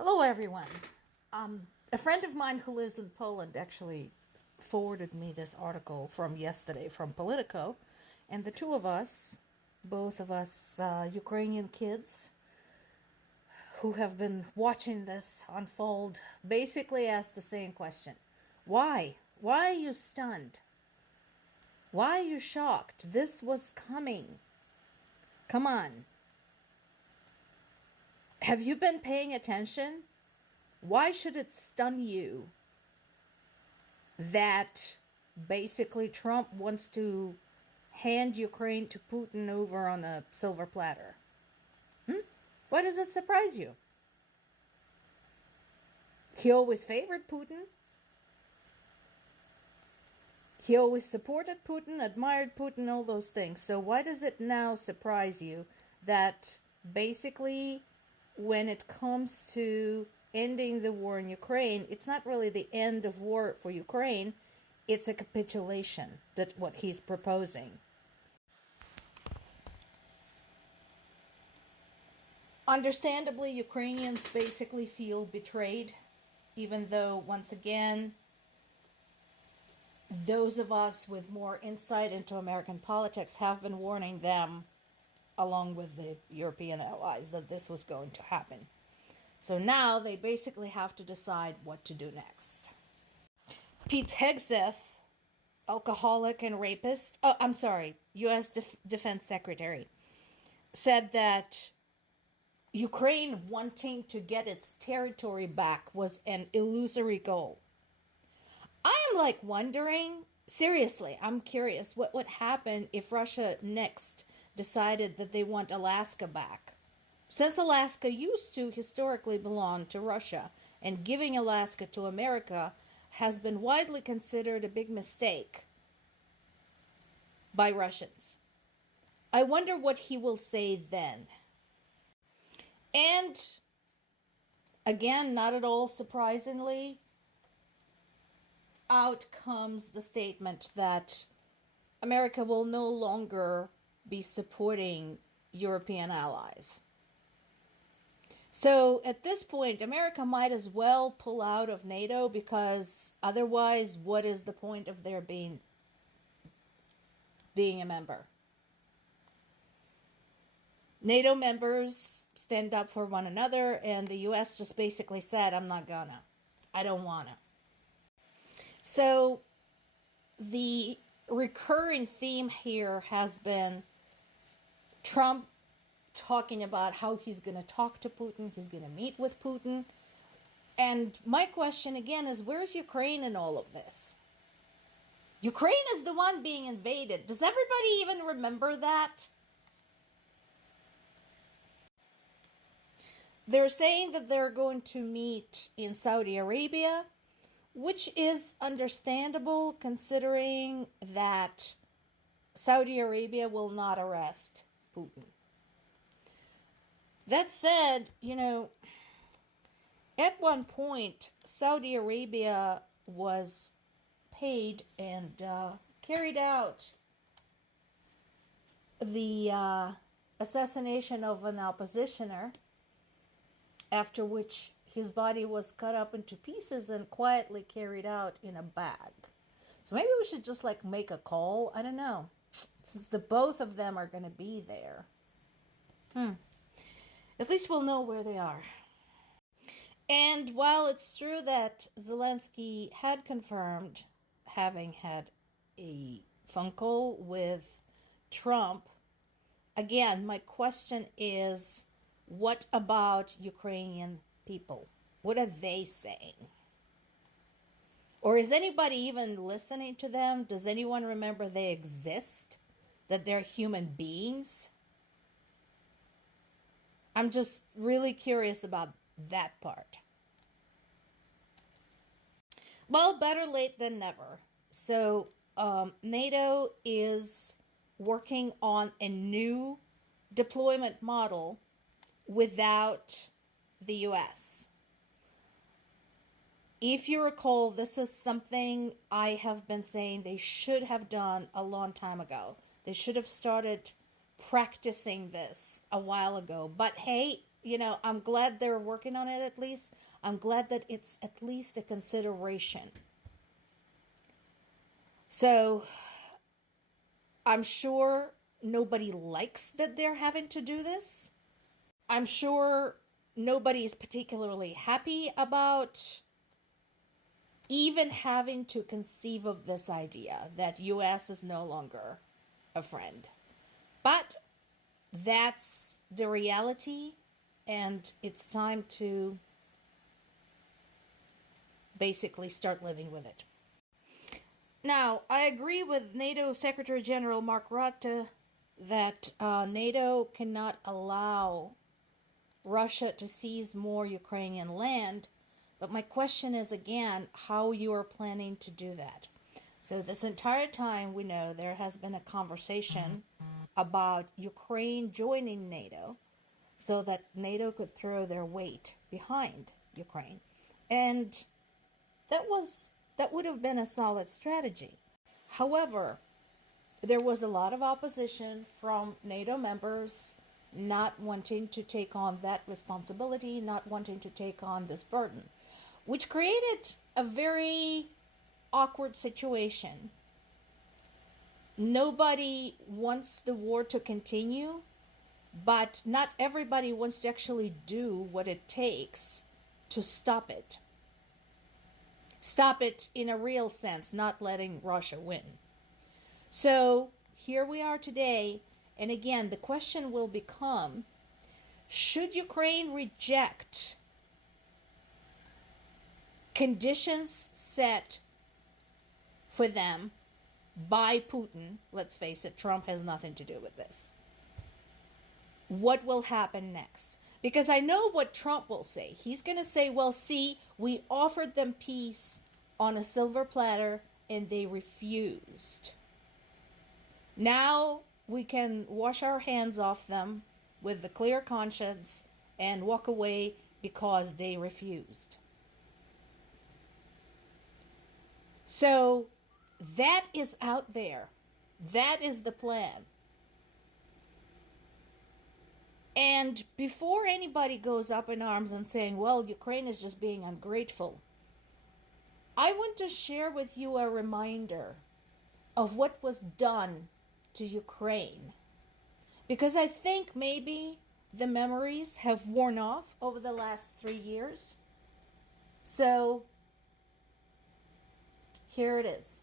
Hello, everyone. A friend of mine who lives in Poland actually forwarded me this article from yesterday from Politico, and the two of us, both of us Ukrainian kids who have been watching this unfold, basically asked the same question. Why? Why are you stunned? Why are you shocked? This was coming. Come on. Have you been paying attention? Why should it stun you that basically Trump wants to hand Ukraine to Putin over on a silver platter? Why does it surprise you? He always favored Putin. He always supported Putin, admired Putin, all those things. So why does it now surprise you that basically when it comes to ending the war in Ukraine, it's not really the end of war for Ukraine, it's a capitulation, that's what he's proposing. Understandably, Ukrainians basically feel betrayed, even though, once again, those of us with more insight into American politics have been warning them, along with the European allies, that this was going to happen. So now they basically have to decide what to do next. Pete Hegseth, alcoholic and rapist, U.S. Defense Secretary, said that Ukraine wanting to get its territory back was an illusory goal. I am wondering, seriously, I'm curious, what would happen if Russia next decided that they want Alaska back? Since Alaska used to historically belong to Russia, and giving Alaska to America has been widely considered a big mistake by Russians. I wonder what he will say then. And again, not at all surprisingly, out comes the statement that America will no longer be supporting European allies. So at this point, America might as well pull out of NATO, because otherwise, what is the point of their being a member? NATO members stand up for one another, and the US just basically said, I'm not gonna. I don't wanna. So the recurring theme here has been Trump talking about how he's going to talk to Putin, he's going to meet with Putin. And my question again is, where's Ukraine in all of this? Ukraine is the one being invaded. Does everybody even remember that? They're saying that they're going to meet in Saudi Arabia, which is understandable considering that Saudi Arabia will not arrest Putin. That said, at one point, Saudi Arabia was paid and carried out the assassination of an oppositioner, after which his body was cut up into pieces and quietly carried out in a bag. So maybe we should just make a call. I don't know. Since the both of them are going to be there. At least we'll know where they are. And while it's true that Zelensky had confirmed having had a phone call with Trump, again, my question is, what about Ukrainian people? What are they saying? Or is anybody even listening to them? Does anyone remember they exist? That they're human beings? I'm just really curious about that part. Well, better late than never. So NATO is working on a new deployment model without the US. If you recall, this is something I have been saying they should have done a long time ago. They should have started practicing this a while ago. But hey, I'm glad they're working on it at least. I'm glad that it's at least a consideration. So I'm sure nobody likes that they're having to do this. I'm sure nobody is particularly happy about even having to conceive of this idea that US is no longer a friend. But that's the reality, and it's time to basically start living with it. Now, I agree with NATO Secretary General Mark Rutte that NATO cannot allow Russia to seize more Ukrainian land, but my question is again how you are planning to do that. So this entire time we know there has been a conversation about Ukraine joining NATO so that NATO could throw their weight behind Ukraine. And that would have been a solid strategy. However, there was a lot of opposition from NATO members not wanting to take on that responsibility, not wanting to take on this burden, which created a very awkward situation. Nobody wants the war to continue, but not everybody wants to actually do what it takes to stop it. Stop it in a real sense, not letting Russia win. So here we are today, and again, the question will become, should Ukraine reject conditions set for them by Putin? Let's face it, Trump has nothing to do with this. What will happen next? Because I know what Trump will say. He's going to say, well, see, we offered them peace on a silver platter and they refused. Now we can wash our hands off them with the clear conscience and walk away because they refused. So that is out there. That is the plan. And before anybody goes up in arms and saying, well, Ukraine is just being ungrateful, I want to share with you a reminder of what was done to Ukraine. Because I think maybe the memories have worn off over the last 3 years. So here it is.